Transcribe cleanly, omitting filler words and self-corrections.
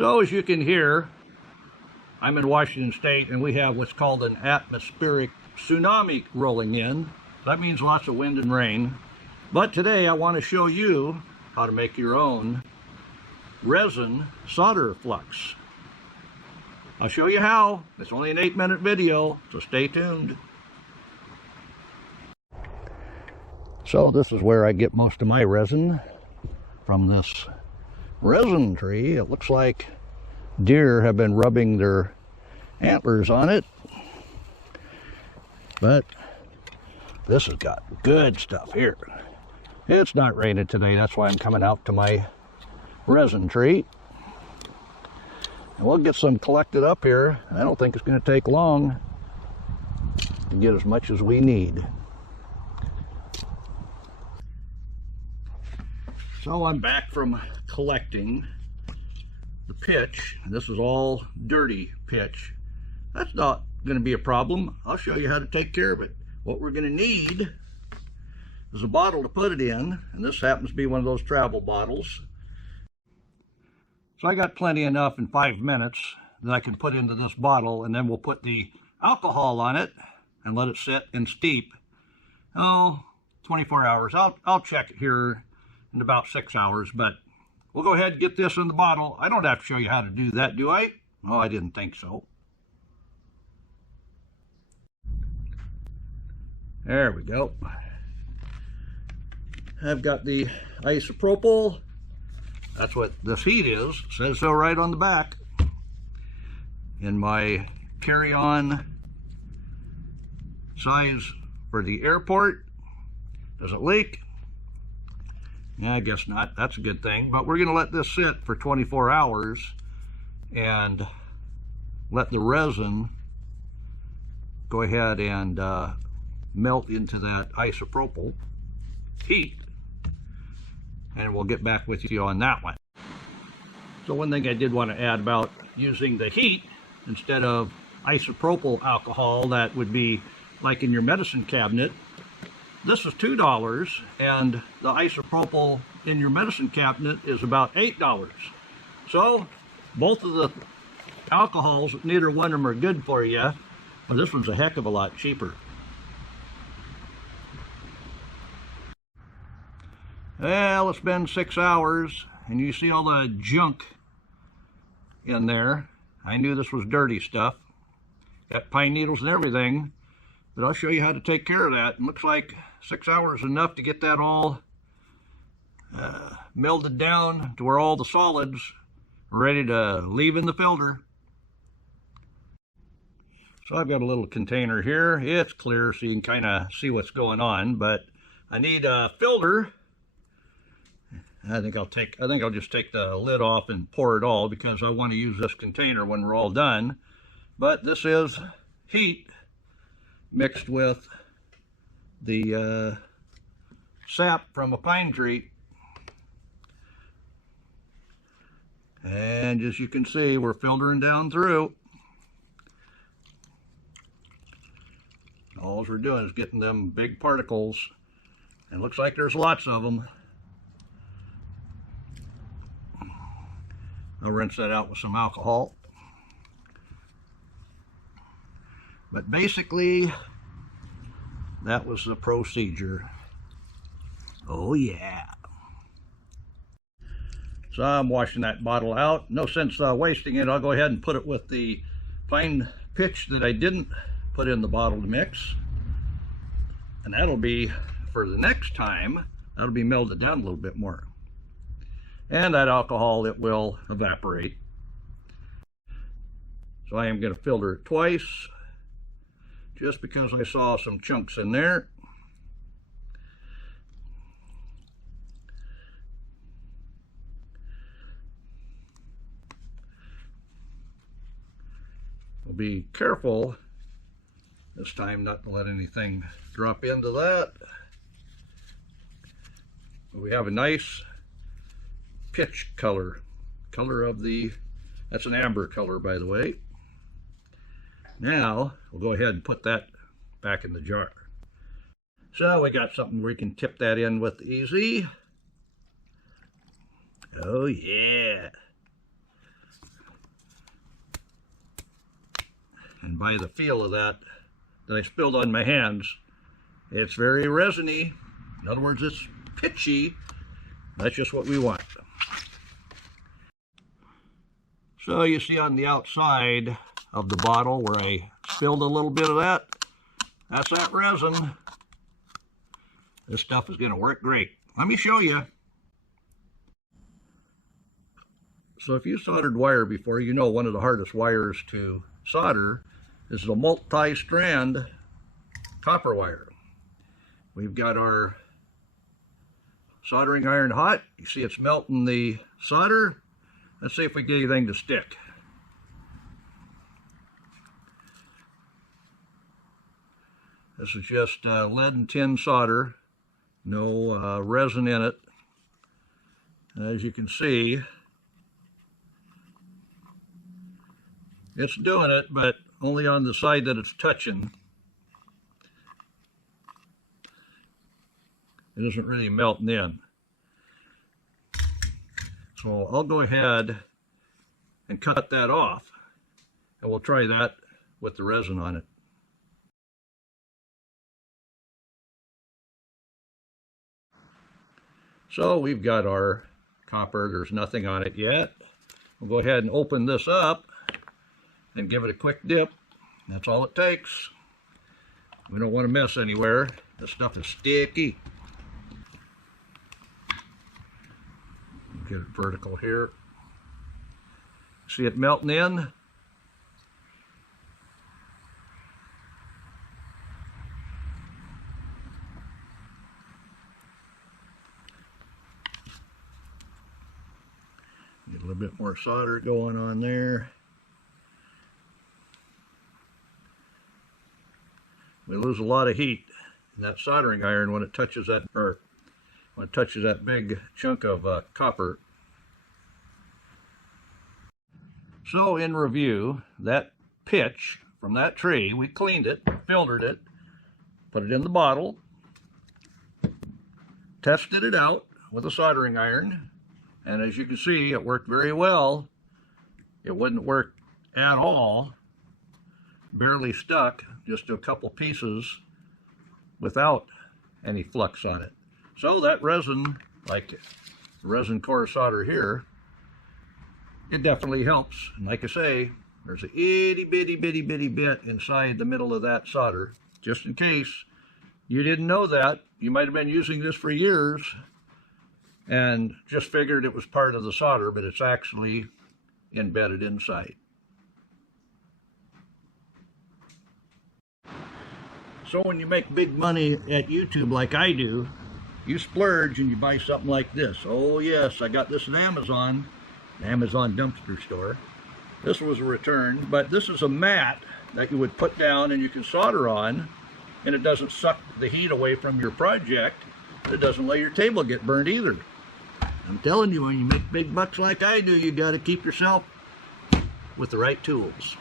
So as you can hear, I'm in Washington State and we have what's called an atmospheric tsunami rolling in. That means lots of wind and rain. But today I want to show you how to make your own resin solder flux. I'll show you how. It's only an 8-minute video, so stay tuned. So this is where I get most of my resin, from this resin tree. It looks like deer have been rubbing their antlers on it, but this has got good stuff here. It's not raining today, that's why I'm coming out to my resin tree. And we'll get some collected up here. I don't think it's going to take long to get as much as we need. So I'm back from collecting the pitch. This is all dirty pitch. That's not going to be a problem. I'll show you how to take care of it. What we're going to need is a bottle to put it in, and this happens to be one of those travel bottles. So I got plenty enough in 5 minutes that I can put into this bottle, and then we'll put the alcohol on it and let it sit and steep. 24 hours. I'll check it here in about 6 hours, but we'll go ahead and get this in the bottle. I don't have to show you how to do that, do I? Oh, I didn't think so. There we go. I've got the isopropyl. That's what this heat is. It says so right on the back. In my carry-on size for the airport. Does it leak? Yeah, I guess not. That's a good thing. But we're going to let this sit for 24 hours and let the resin go ahead and melt into that isopropyl heat. And we'll get back with you on that one. So one thing I did want to add about using the heat instead of isopropyl alcohol that would be like in your medicine cabinet. This is $2, and the isopropyl in your medicine cabinet is about $8. So both of the alcohols, neither one of them are good for you, but this one's a heck of a lot cheaper. Well, it's been 6 hours, and you see all the junk in there. I knew this was dirty stuff. Got pine needles and everything, but I'll show you how to take care of that. It looks like 6 hours is enough to get that all melded down to where all the solids are ready to leave in the filter. So I've got a little container here. It's clear so you can kind of see what's going on, but I need a filter. I think I'll just take the lid off and pour it all because I want to use this container when we're all done. But this is heat mixed with the sap from a pine tree. And as you can see, we're filtering down through. All we're doing is getting them big particles. And it looks like there's lots of them. I'll rinse that out with some alcohol. But basically, that was the procedure. Oh yeah. So I'm washing that bottle out. No sense wasting it. I'll go ahead and put it with the pine pitch that I didn't put in the bottle to mix. And that'll be, for the next time, that'll be melted down a little bit more. And that alcohol, it will evaporate. So I am going to filter it twice, just because I saw some chunks in there. We'll be careful this time not to let anything drop into that. But we have a nice pitch color of the, that's an amber color, by the way. Now we'll go ahead and put that back in the jar. So we got something we can tip that in with easy. Oh yeah. And by the feel of that I spilled on my hands, it's very resiny. In other words, it's pitchy. That's just what we want. So you see on the outside of the bottle where I spilled a little bit of that, that's that resin. This stuff is going to work great. Let me show you. So if you soldered wire before, you know one of the hardest wires to solder is a multi-strand copper wire. We've got our soldering iron hot. You see it's melting the solder. Let's see if we get anything to stick. This is just lead and tin solder, no resin in it. As you can see, it's doing it, but only on the side that it's touching. It isn't really melting in. So I'll go ahead and cut that off, and we'll try that with the resin on it. So we've got our copper. There's nothing on it yet. We'll go ahead and open this up and give it a quick dip. That's all it takes. We don't want to mess anywhere. This stuff is sticky. Get it vertical here. See it melting in? Get a little bit more solder going on there. We lose a lot of heat in that soldering iron when it touches that, or when it touches that big chunk of copper. So in review, that pitch from that tree, we cleaned it, filtered it, put it in the bottle, tested it out with a soldering iron, and as you can see, it worked very well. It wouldn't work at all, barely stuck, just a couple pieces without any flux on it. So that resin, like the resin core solder here, it definitely helps. And like I say, there's a itty bitty bit inside the middle of that solder. Just in case you didn't know that, you might have been using this for years and just figured it was part of the solder, but it's actually embedded inside. So when you make big money at YouTube like I do, you splurge and you buy something like this. Oh yes, I got this at Amazon dumpster store. This was a return, but this is a mat that you would put down and you can solder on, and it doesn't suck the heat away from your project. It doesn't let your table get burned either. I'm telling you, when you make big bucks like I do, you got to keep yourself with the right tools.